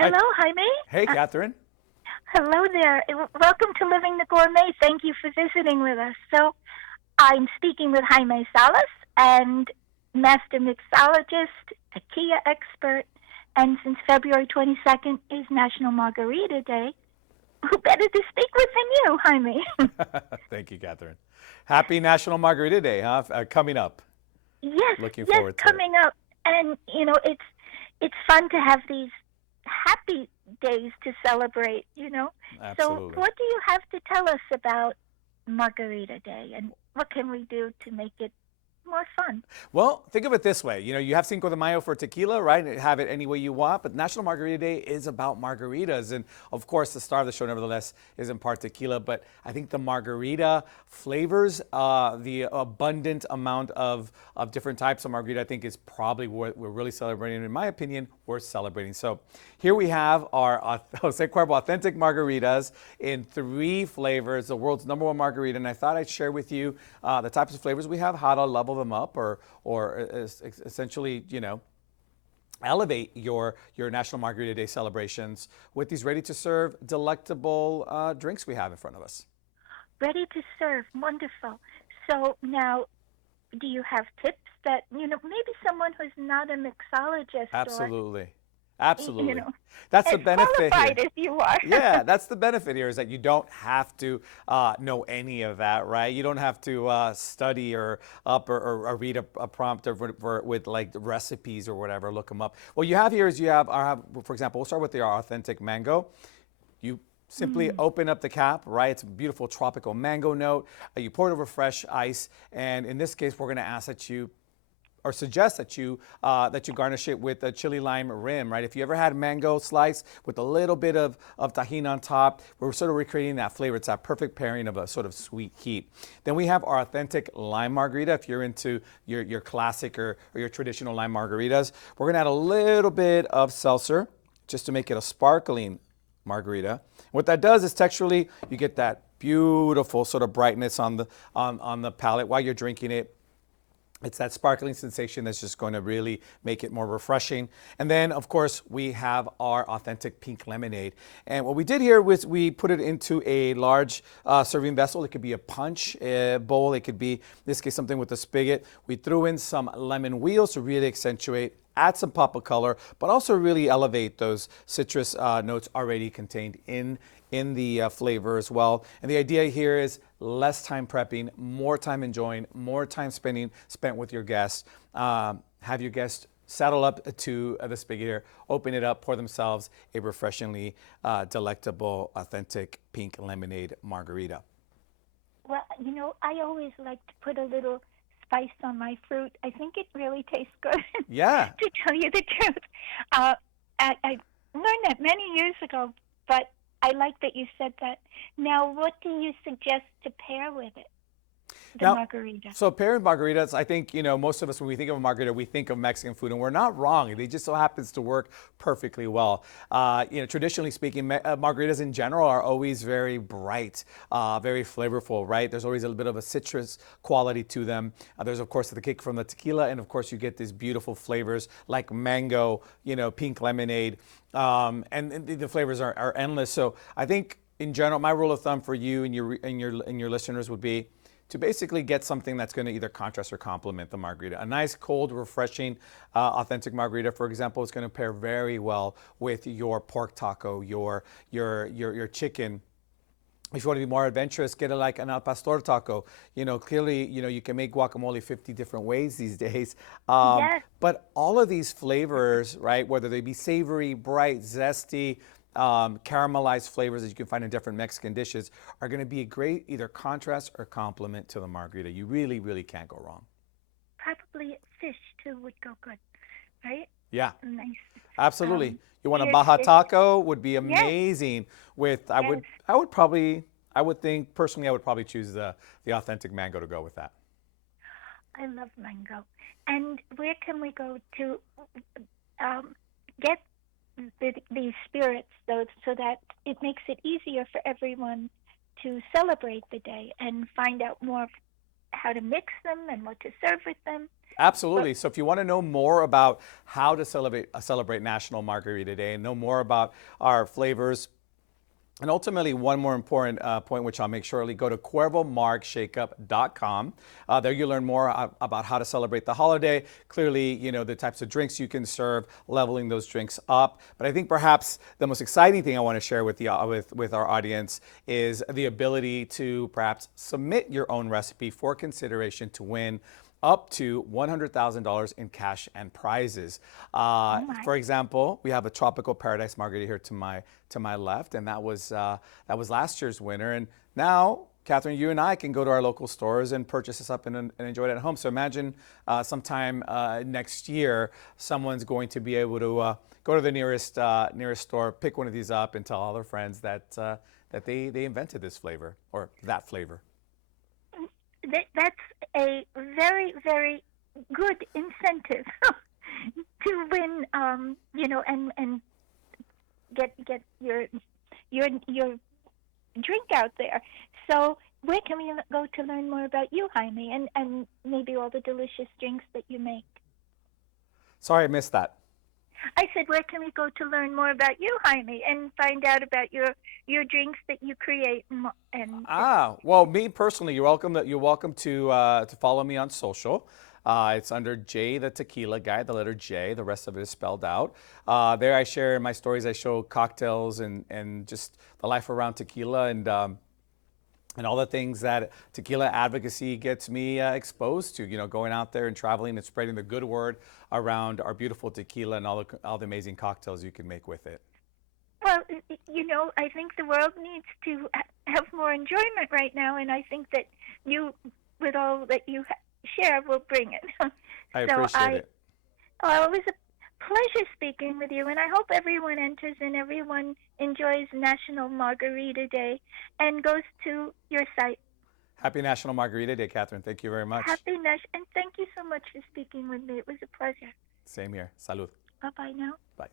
Hi. Hello, Jaime. Hey, Uh, Catherine. Hello there. Welcome to Living the Gourmet. Thank you for visiting with us. So, I'm speaking with Jaime Salas, and master mixologist, tequila expert, and since February 22nd is National Margarita Day, who better to speak with than you, Jaime? Thank you, Catherine. Happy National Margarita Day, huh? Coming up. Yes, Looking yes, forward to it. coming up, and it's fun to have these happy days to celebrate. So, Absolutely. what do you have to tell us about Margarita Day, and what can we do to make it more fun? Well, think of it this way. You have Cinco de Mayo for tequila, right? Have it any way you want, but National Margarita Day is about margaritas. And of course, the star of the show, nevertheless, is in part tequila. But I think the margarita flavors, the abundant amount of different types of margarita, I think is probably what we're really celebrating. In my opinion, worth celebrating. So here we have our Jose Cuervo authentic margaritas in 3 flavors, the world's #1 margarita. And I thought I'd share with you the types of flavors we have, how to level them up, or essentially, elevate your National Margarita Day celebrations with these ready-to-serve, delectable drinks we have in front of us. Ready to serve, wonderful. So now, do you have tips that maybe someone who's not a mixologist or Absolutely. you Absolutely. know That's the as benefit qualified here. as you are? Yeah, that's the benefit here, is that you don't have to know any of that, right? You don't have to study or read a prompt with like recipes or whatever, look them up. What you have here is for example, we'll start with the authentic mango. You simply Mm. open up the cap, right? It's a beautiful tropical mango note. You pour it over fresh ice, and in this case, we're going to ask that you or suggest that you garnish it with a chili lime rim, right? If you ever had mango slice with a little bit of tahini on top, we're sort of recreating that flavor. It's that perfect pairing of a sort of sweet heat. Then we have our authentic lime margarita. If you're into your classic or your traditional lime margaritas, we're gonna add a little bit of seltzer just to make it a sparkling margarita. What that does is texturally, you get that beautiful sort of brightness on the palate while you're drinking it. It's that sparkling sensation that's just going to really make it more refreshing. And then, of course, we have our authentic pink lemonade. And what we did here was we put it into a large serving vessel. It could be a punch bowl. It could be, in this case, something with a spigot. We threw in some lemon wheels to really accentuate, add some pop of color, but also really elevate those citrus notes already contained in the flavor as well. And the idea here is less time prepping, more time enjoying, more time spent with your guests. Have your guests saddle up to the spigot here, open it up, pour themselves a refreshingly delectable, authentic pink lemonade margarita. Well, I always like to put a little spice on my fruit. I think it really tastes good, Yeah. to tell you the truth. Uh, I learned that many years ago, but I like that you said that. Now, what do you suggest to pair with it, the Now, margarita? so pairing margaritas, I think, most of us, when we think of a margarita, we think of Mexican food, and we're not wrong. They just so happens to work perfectly well. Traditionally speaking, margaritas in general are always very bright, very flavorful, right? There's always a little bit of a citrus quality to them. There's, of course, the kick from the tequila, and of course, you get these beautiful flavors like mango, pink lemonade, and the flavors are endless. So I think, in general, my rule of thumb for you and your listeners would be to basically get something that's going to either contrast or complement the margarita. A nice, cold, refreshing, authentic margarita, for example, is going to pair very well with your pork taco, your chicken. If you want to be more adventurous, get like an al pastor taco. Clearly, you can make guacamole 50 different ways these days. Yes, But all of these flavors, right, whether they be savory, bright, zesty, caramelized flavors that you can find in different Mexican dishes, are going to be a great either contrast or complement to the margarita. You really, really can't go wrong. probably fish too would go good, right? Yeah, Nice. absolutely. You want a Fish, Baja fish. taco would be Yes, amazing with yes. I would think personally I would probably choose the authentic mango to go with that. I love mango. And where can we go to um, get these spirits, so that it makes it easier for everyone to celebrate the day and find out more how to mix them and what to serve with them. Absolutely. So if you want to know more about how to celebrate National Margarita Day and know more about our flavors, and ultimately, one more important point, which I'll make shortly, go to cuervomargshakeup.com. There you learn more about how to celebrate the holiday. Clearly, the types of drinks you can serve, leveling those drinks up. But I think perhaps the most exciting thing I want to share with with our audience is the ability to perhaps submit your own recipe for consideration to win up to $100,000 in cash and prizes. For example, we have a Tropical Paradise Margarita here to my left, and that was last year's winner. And now, Catherine, you and I can go to our local stores and purchase this up and enjoy it at home. So imagine sometime next year, someone's going to be able to go to the nearest store, pick one of these up, and tell all their friends that they invented this flavor or that flavor. That's a very, very good incentive to win, and get your drink out there. So where can we go to learn more about you, Jaime, and maybe all the delicious drinks that you make? Sorry, I missed that. I said, where can we go to learn more about you, Jaime, and find out about your drinks that you create? Well, me personally, you're welcome to follow me on social. It's under J, the Tequila Guy, the letter J. The rest of it is spelled out. There I share my stories. I show cocktails and just the life around tequila and all the things that Tequila Advocacy gets me exposed to, going out there and traveling and spreading the good word around our beautiful tequila and all the amazing cocktails you can make with it. Well, I think the world needs to have more enjoyment right now, and I think that you, with all that you share, will bring it. I appreciate it. Oh, it was a pleasure speaking with you, and I hope everyone enters and everyone enjoys National Margarita Day and goes to your site. Happy National Margarita Day, Catherine. Thank you very much. Happy and thank you so much for speaking with me. It was a pleasure. Same here. Salud. Bye-bye now. Bye.